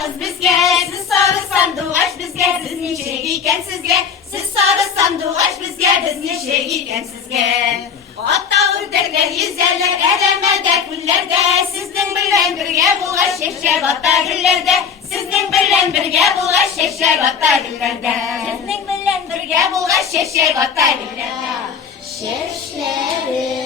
Sorsanız bizge, siz sorsan duaş bizge, siz niçe giyken sizge, siz sorsan duaş bizge, biz niçe giyken sizge. Hatta urderler, yüzerler, eremede küllerde, sizden bilen birge bulaş şeşer hatta güllerde, sizden bilen birge bulaş şeşer hatta güllerde, sizden bilen birge bulaş şeşer hatta güllerde. Şeşleri